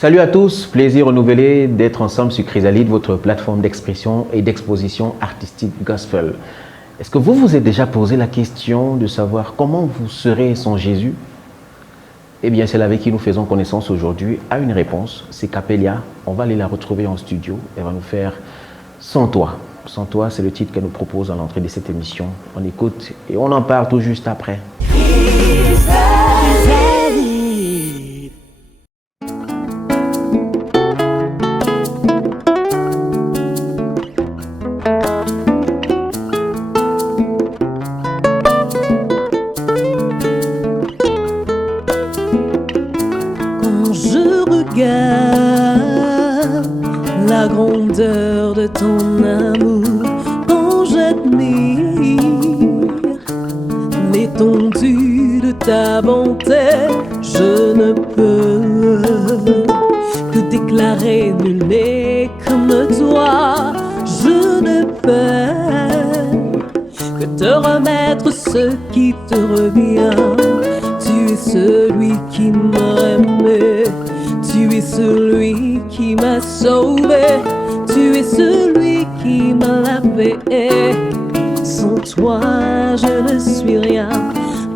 Salut à tous, plaisir renouvelé d'être ensemble sur Chrysalide, votre plateforme d'expression et d'exposition artistique gospel. Est-ce que vous vous êtes déjà posé la question de savoir comment vous serez sans Jésus? Eh bien, celle avec qui nous faisons connaissance aujourd'hui a une réponse, c'est Capélia. On va aller la retrouver en studio, elle va nous faire Sans toi. Sans toi, c'est le titre qu'elle nous propose à l'entrée de cette émission. On écoute et on en parle tout juste après. La grandeur de ton amour, quand j'admire l'étendue de ta bonté, je ne peux que déclarer nul n'est comme toi. Je ne peux que te remettre ce qui te revient. Tu es celui qui m'a aimé, tu es celui qui m'a sauvé, tu es celui qui m'a lavé. Sans toi, je ne suis rien.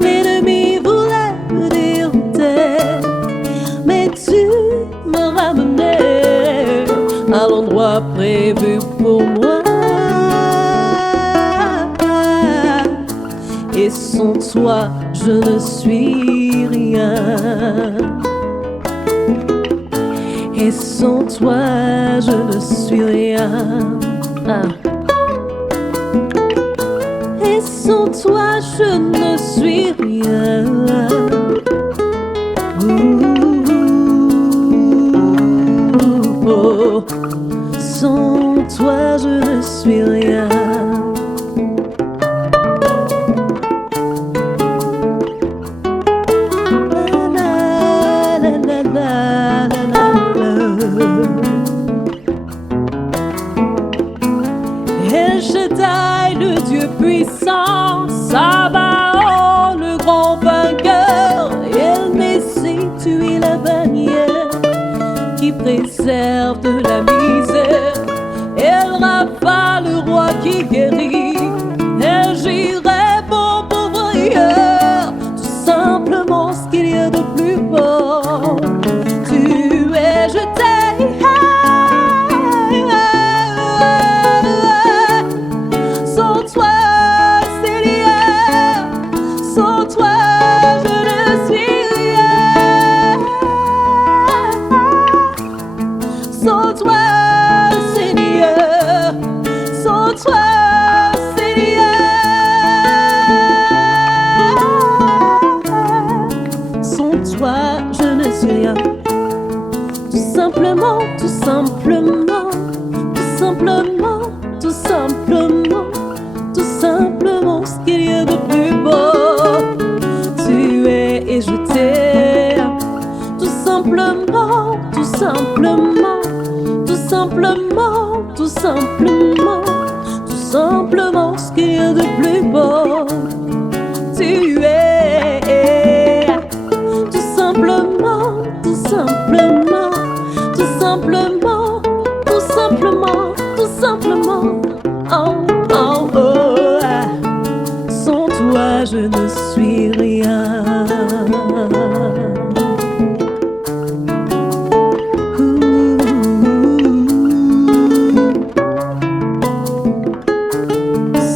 L'ennemi voulait me dérouter, mais tu m'as ramené à l'endroit prévu pour moi. Et sans toi, je ne suis rien. Et sans toi, je ne suis rien. Et sans toi, je ne suis rien. Oh. Sans toi, je ne suis rien. El Shaddai, le Dieu puissant, Sabaoth, le grand vainqueur, El Messie, tu es la bannière qui préserve de la misère, El Rapha, le roi qui guérit, El Jireh, bon pourvoyeur, tout simplement ce qu'il y a de plus beau. Tu es jeté. Tout simplement, tout simplement, tout simplement, tout simplement ce qu'il y a de plus beau. Tu es et je t'aime. Tout simplement, tout simplement, tout simplement, tout simplement, tout simplement ce qu'il y a de plus beau. Tu es tout simplement, tout simplement. Tout simplement, tout simplement, tout simplement, oh, oh, oh. Sans toi, je ne suis rien.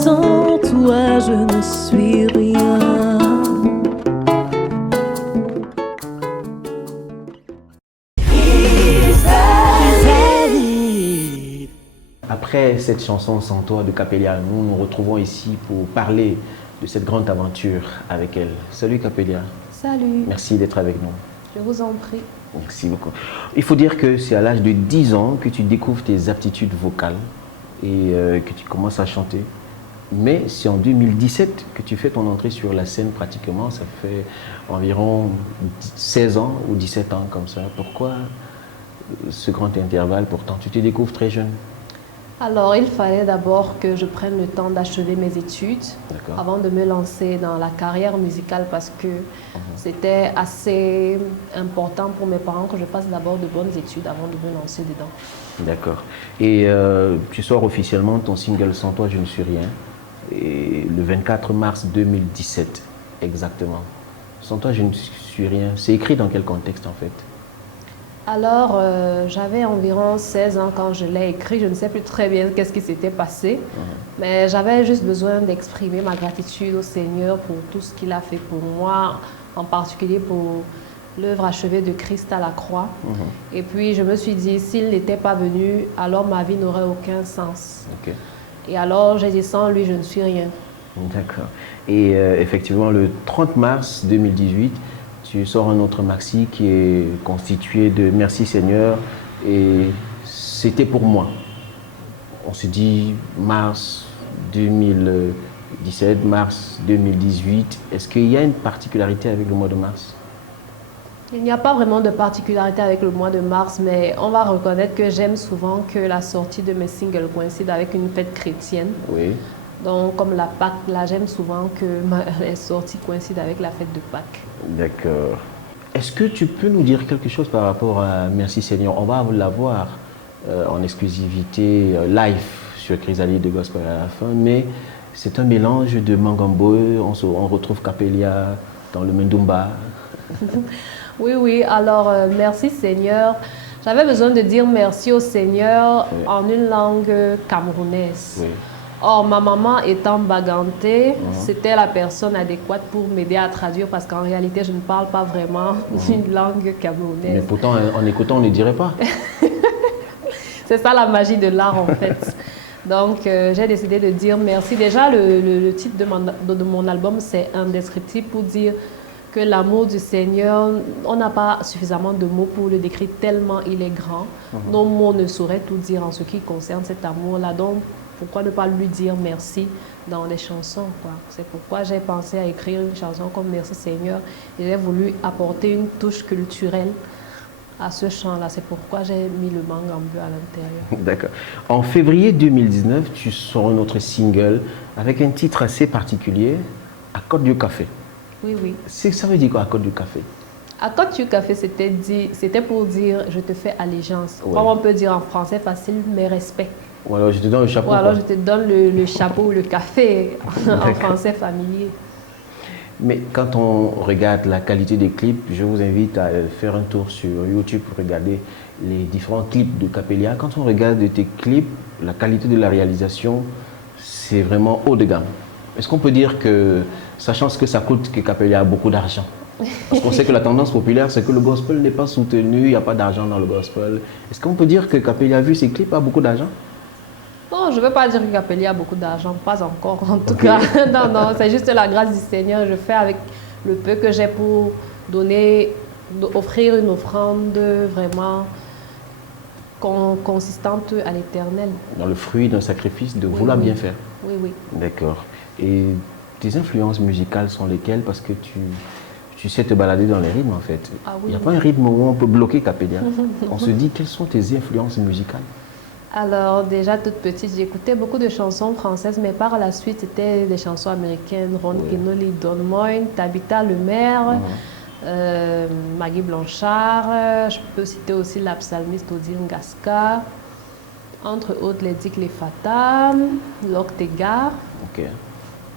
Sans toi, je ne suis rien. Après cette chanson Sans toi de Capélia, nous nous retrouvons ici pour parler de cette grande aventure avec elle. Salut Capélia. Salut. Merci d'être avec nous. Je vous en prie. Merci beaucoup. Il faut dire que c'est à l'âge de 10 ans que tu découvres tes aptitudes vocales et que tu commences à chanter. Mais c'est en 2017 que tu fais ton entrée sur la scène pratiquement. Ça fait environ 16 ans ou 17 ans comme ça. Pourquoi ce grand intervalle pourtant? Tu te découvres très jeune. Alors, il fallait d'abord que je prenne le temps d'achever mes études D'accord. avant de me lancer dans la carrière musicale parce que c'était assez important pour mes parents que je fasse d'abord de bonnes études avant de me lancer dedans. D'accord. Et tu sors officiellement ton single Sans toi, je ne suis rien. Et le 24 mars 2017, exactement. Sans toi, je ne suis rien. C'est écrit dans quel contexte en fait? Alors, j'avais environ 16 ans quand je l'ai écrit. Je ne sais plus très bien qu'est-ce qui s'était passé, mais j'avais juste besoin d'exprimer ma gratitude au Seigneur pour tout ce qu'il a fait pour moi, en particulier pour l'œuvre achevée de Christ à la croix. Et puis, je me suis dit, s'il n'était pas venu, alors ma vie n'aurait aucun sens. Ok. Et alors, j'ai dit, sans lui, je ne suis rien. D'accord. Et effectivement, le 30 mars 2018, tu sors un autre maxi qui est constitué de Merci Seigneur et C'était pour moi. On se dit mars 2017, mars 2018. Est-ce qu'il y a une particularité avec le mois de mars? Il n'y a pas vraiment de particularité avec le mois de mars, mais on va reconnaître que j'aime souvent que la sortie de mes singles coïncide avec une fête chrétienne. Oui. Donc, comme la Pâque, là, j'aime souvent que les sorties coïncident avec la fête de Pâques. D'accord. Est-ce que tu peux nous dire quelque chose par rapport à Merci Seigneur? On va l'avoir en exclusivité live sur Chrysalide de Gospel à la fin, mais c'est un mélange de Mangambo, on retrouve Capelia dans le Mendumba. Oui, alors merci Seigneur. J'avais besoin de dire merci au Seigneur en une langue camerounaise. Oui. Or, ma maman étant bagantée, c'était la personne adéquate pour m'aider à traduire parce qu'en réalité, je ne parle pas vraiment une langue Mais camerounaise. pourtant, en écoutant, on ne dirait pas. C'est ça la magie de l'art en fait. Donc, j'ai décidé de dire merci. Déjà, le titre de mon album, c'est indescriptible pour dire que l'amour du Seigneur, on n'a pas suffisamment de mots pour le décrire tellement il est grand. Nos mots ne sauraient tout dire en ce qui concerne cet amour-là. Donc, pourquoi ne pas lui dire merci dans les chansons, quoi. C'est pourquoi j'ai pensé à écrire une chanson comme Merci Seigneur. Et j'ai voulu apporter une touche culturelle à ce chant-là. C'est pourquoi j'ai mis le mangambu à l'intérieur. D'accord. En février 2019, tu sors un autre single avec un titre assez particulier, Accord du café. Oui. Ça veut dire quoi, Accord du café? Accord du café, c'était pour dire je te fais allégeance. Ouais. Comme on peut dire en français facile, mais respect. Ou alors je te donne le chapeau. Ou alors quoi. je te donne le chapeau ou le café en français familier. Mais quand on regarde la qualité des clips, je vous invite à faire un tour sur YouTube pour regarder les différents clips de Capelia. Quand on regarde tes clips, la qualité de la réalisation, c'est vraiment haut de gamme. Est-ce qu'on peut dire que, sachant ce que ça coûte, que Capelia a beaucoup d'argent? Parce qu'on sait que la tendance populaire, c'est que le gospel n'est pas soutenu, il n'y a pas d'argent dans le gospel. Est-ce qu'on peut dire que Capelia, vu ses clips, a beaucoup d'argent? Non, je ne veux pas dire que Capelia a beaucoup d'argent, pas encore en tout cas. Non, c'est juste la grâce du Seigneur. Je fais avec le peu que j'ai pour offrir une offrande vraiment consistante à l'Éternel. Dans le fruit d'un sacrifice de vouloir bien faire. Oui. D'accord. Et tes influences musicales sont lesquelles? Parce que tu sais te balader dans les rythmes en fait. Ah oui. Il n'y a pas un rythme où on peut bloquer Capelia. On se dit quelles sont tes influences musicales? Alors déjà toute petite, j'écoutais beaucoup de chansons françaises, mais par la suite c'était des chansons américaines, Ron Kenoly, Don Moen, Tabitha Lemaire, Maggie Blanchard, je peux citer aussi la psalmiste Odile Gasca, entre autres les Dick Les Fata, Loctegar. Ok,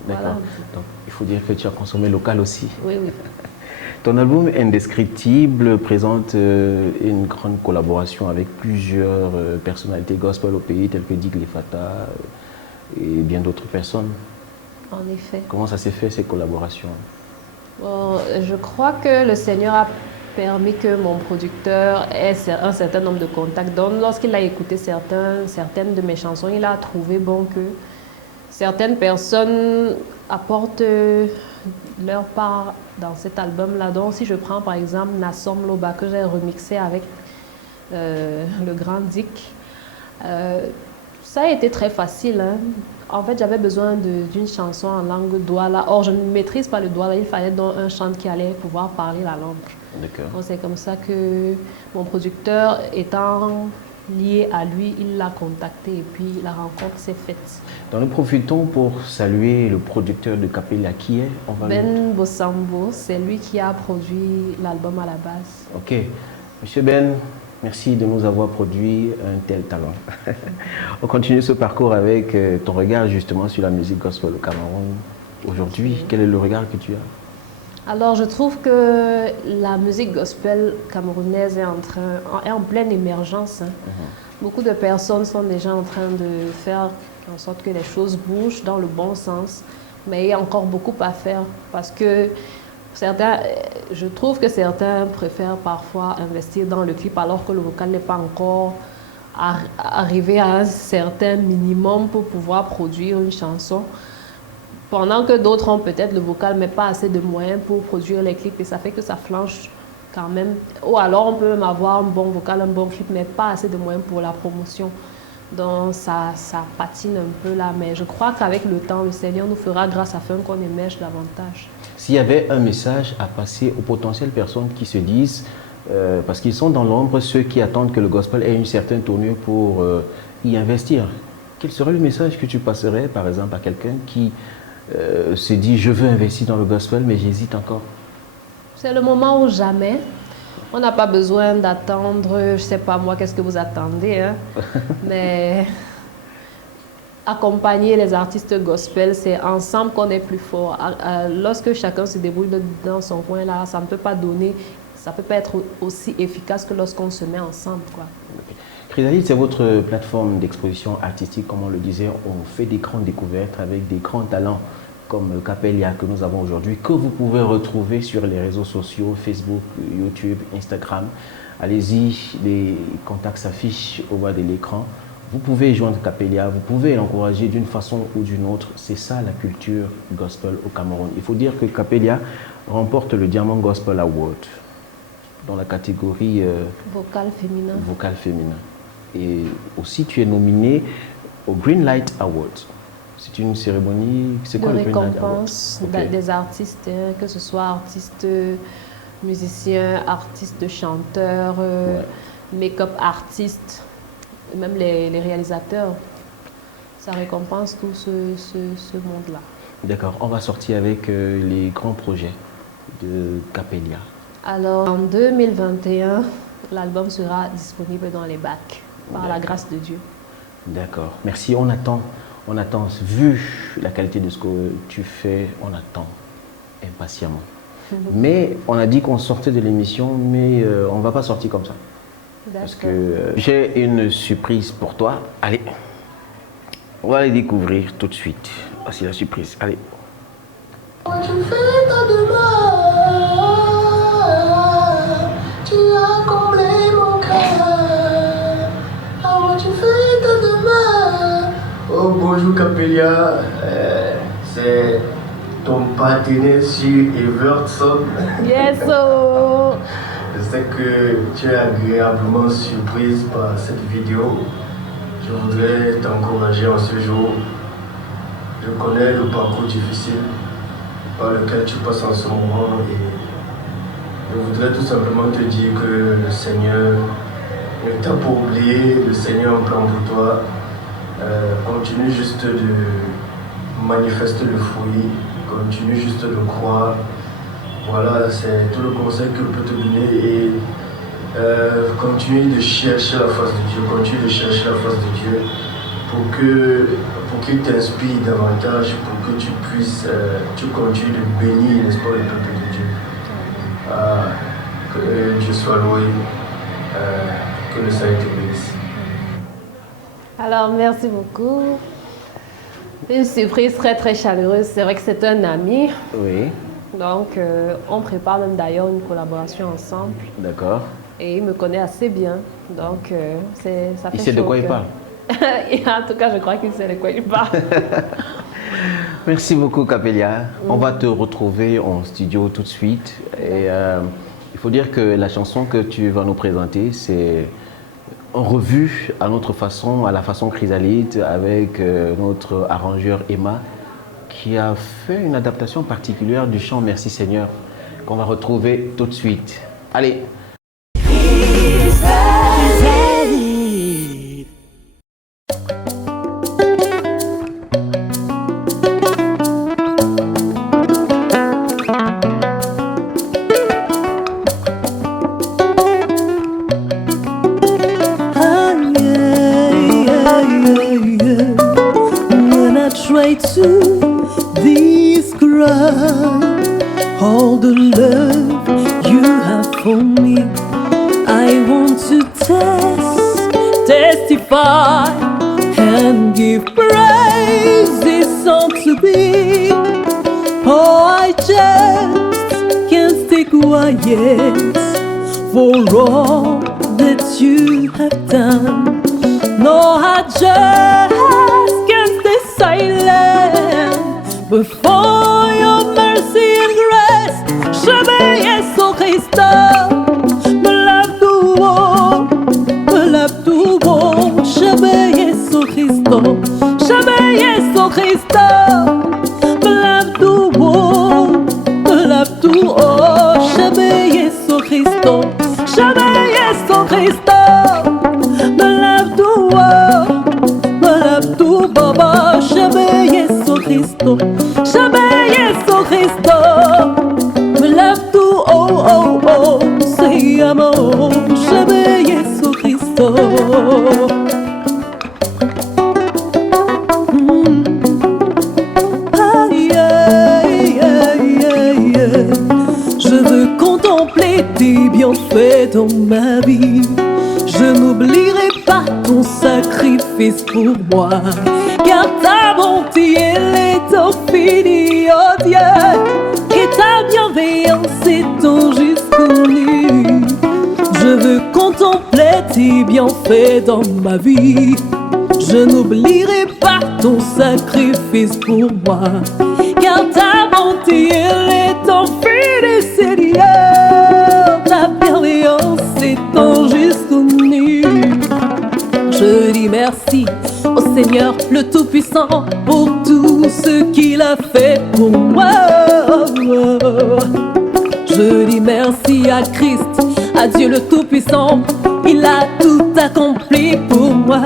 d'accord. Voilà. Donc il faut dire que tu as consommé local aussi. Oui. Ton album Indescriptible présente une grande collaboration avec plusieurs personnalités gospel au pays, telles que Dick Les Fata et bien d'autres personnes. En effet. Comment ça s'est fait ces collaborations? Bon, je crois que le Seigneur a permis que mon producteur ait un certain nombre de contacts. Donc, lorsqu'il a écouté certaines de mes chansons, il a trouvé bon que certaines personnes apportent leur part dans cet album-là. Donc, si je prends par exemple Nassom Loba que j'ai remixé avec le grand Dick, ça a été très facile. Hein. En fait, j'avais besoin d'une chanson en langue douala. Or, je ne maîtrise pas le douala. Il fallait donc un chant qui allait pouvoir parler la langue. D'accord. Donc, c'est comme ça que mon producteur étant lié à lui, il l'a contacté et puis la rencontre s'est faite. Donc nous profitons pour saluer le producteur de Capella qui est Ben Bossambo, c'est lui qui a produit l'album à la base. Ok. Monsieur Ben, merci de nous avoir produit un tel talent. On continue ce parcours avec ton regard justement sur la musique gospel au Cameroun aujourd'hui. Quel est le regard que tu as? Alors, je trouve que la musique gospel camerounaise est en pleine émergence. Beaucoup de personnes sont déjà en train de faire en sorte que les choses bougent dans le bon sens. Mais il y a encore beaucoup à faire parce que je trouve que certains préfèrent parfois investir dans le clip alors que le vocal n'est pas encore arrivé à un certain minimum pour pouvoir produire une chanson. Pendant que d'autres ont peut-être le vocal mais pas assez de moyens pour produire les clips et ça fait que ça flanche quand même. Ou alors on peut même avoir un bon vocal, un bon clip mais pas assez de moyens pour la promotion. Donc ça patine un peu là, mais je crois qu'avec le temps, le Seigneur nous fera grâce afin qu'on émerge davantage. S'il y avait un message à passer aux potentielles personnes qui se disent, parce qu'ils sont dans l'ombre, ceux qui attendent que le gospel ait une certaine tournure pour y investir, quel serait le message que tu passerais par exemple à quelqu'un qui se dit je veux investir dans le gospel mais j'hésite encore? C'est le moment ou jamais. On n'a pas besoin d'attendre, je ne sais pas moi, qu'est-ce que vous attendez, hein? Mais accompagner les artistes gospel, c'est ensemble qu'on est plus fort. Lorsque chacun se débrouille dans son coin là, ça ne peut pas donner, ça ne peut pas être aussi efficace que lorsqu'on se met ensemble, quoi. Chrysalide, c'est votre plateforme d'exposition artistique, comme on le disait. On fait des grandes découvertes avec des grands talents comme Capella que nous avons aujourd'hui, que vous pouvez retrouver sur les réseaux sociaux, Facebook, YouTube, Instagram. Allez-y, les contacts s'affichent au bas de l'écran. Vous pouvez joindre Capella, vous pouvez l'encourager d'une façon ou d'une autre. C'est ça la culture gospel au Cameroun. Il faut dire que Capella remporte le Diamant Gospel Award dans la catégorie vocal féminin. Et aussi, tu es nominé au Green Light Award. C'est une cérémonie, c'est quoi le Green Light Award? Récompense des artistes, que ce soit artistes musiciens, artistes chanteurs, make-up artistes, même les réalisateurs. Ça récompense tout ce monde-là. D'accord, on va sortir avec les grands projets de Capella. Alors, en 2021, l'album sera disponible dans les bacs, par la grâce de Dieu. D'accord, merci. On attend, vu la qualité de ce que tu fais, on attend impatiemment. Mais on a dit qu'on sortait de l'émission, mais on ne va pas sortir comme ça. Parce que j'ai une surprise pour toi. Allez, on va les découvrir tout de suite. Voici la surprise, allez. Tu fais ta demande, tu as comblé mon cœur. Alors tu fais ta demande. Oh bonjour Capella, c'est ton partenaire sur Everton. Yes, oh. Je sais que tu es agréablement surprise par cette vidéo. Je voudrais t'encourager en ce jour. Je connais le parcours difficile par lequel tu passes en ce moment et je voudrais tout simplement te dire que le Seigneur ne t'a pas oublié, le Seigneur a un plan pour toi. Continue juste de manifester le fruit, continue juste de croire. Voilà, c'est tout le conseil que je peux te donner et continue de chercher la face de Dieu, continue de chercher la face de Dieu pour qu'il t'inspire davantage, pour que tu puisses, tu continues de bénir, n'est-ce pas, le peuple de Dieu. Que Dieu soit loué, que le Seigneur te bénisse. Alors, merci beaucoup. Une surprise très très chaleureuse. C'est vrai que c'est un ami. Oui. Donc, on prépare même d'ailleurs une collaboration ensemble. D'accord. Et il me connaît assez bien. Donc, ça fait Il sait de quoi il parle. En tout cas, je crois qu'il sait de quoi il parle. Merci beaucoup, Capella. On va te retrouver en studio tout de suite. Et il faut dire que la chanson que tu vas nous présenter, c'est en revue à notre façon, à la façon Chrysalide, avec notre arrangeur Emma, qui a fait une adaptation particulière du chant Merci Seigneur, qu'on va retrouver tout de suite. Allez! Chrysalide. to describe all the love you have for me. I want to testify, and give praises unto thee. Oh, I just can't stay quiet for all that you have done. No, I just can't stay silent before your mercy and grace. Je vais Yesu Christo, me lave tout haut, me lave tout haut. Je vais Yesu Christo, je vais Yesu Christo, me lave tout haut, me lave tout haut. Je vais Yesu Christo, je vais Yesu Christo. Cristo, jamais Yesu Cristo, me lave tout, oh, oh, oh, c'est amour, jamais Yesu Cristo. Aïe, aïe, aïe, aïe. Je veux contempler tes bienfaits dans ma vie. Je n'oublierai pas ton sacrifice pour moi, car ta bonté elle est infinie, oh Dieu, et ta bienveillance étend jusqu'aux nues. Je veux contempler tes bienfaits dans ma vie. Je n'oublierai pas ton sacrifice pour moi, car ta bonté elle est infinie, Seigneur. Ta bienveillance étend jusqu'aux nues. Je dis merci au Seigneur le Tout-Puissant pour tout ce qu'il a fait pour moi. Je dis merci à Christ, à Dieu le Tout-Puissant, il a tout accompli pour moi.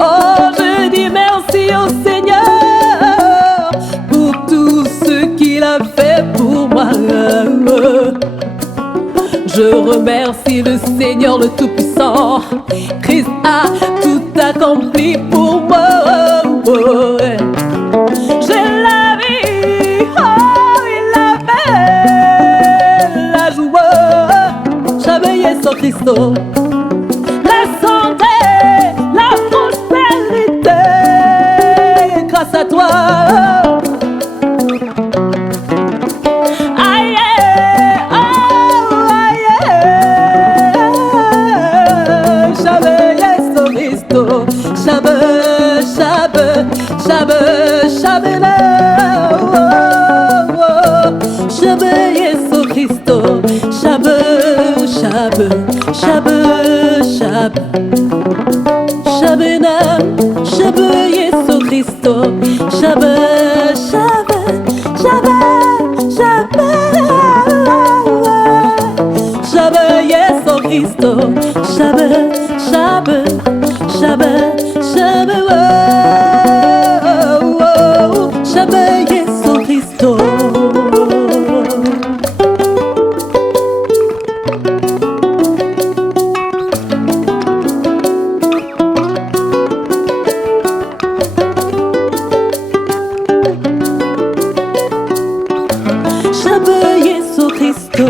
Oh, je dis merci au Seigneur pour tout ce qu'il a fait pour moi. Je remercie le Seigneur le Tout-Puissant. Christ a tout accompli pour moi. J'ai la vie, oh, il a fait la joie. J'avais Yesu Christo, la santé, la prospérité, grâce à toi. Yesu Christo, Shabe, Shabe, Shabe, Shabe, Shabena, Shabe, Yesu Christo, Shabe, Shabe, Shabe, Shabe, Shabe, Yesu Christo, Shabe, Shabe, Shabe, Shabe, Shabe, Yesu Christo. Shabe Yesu Christo.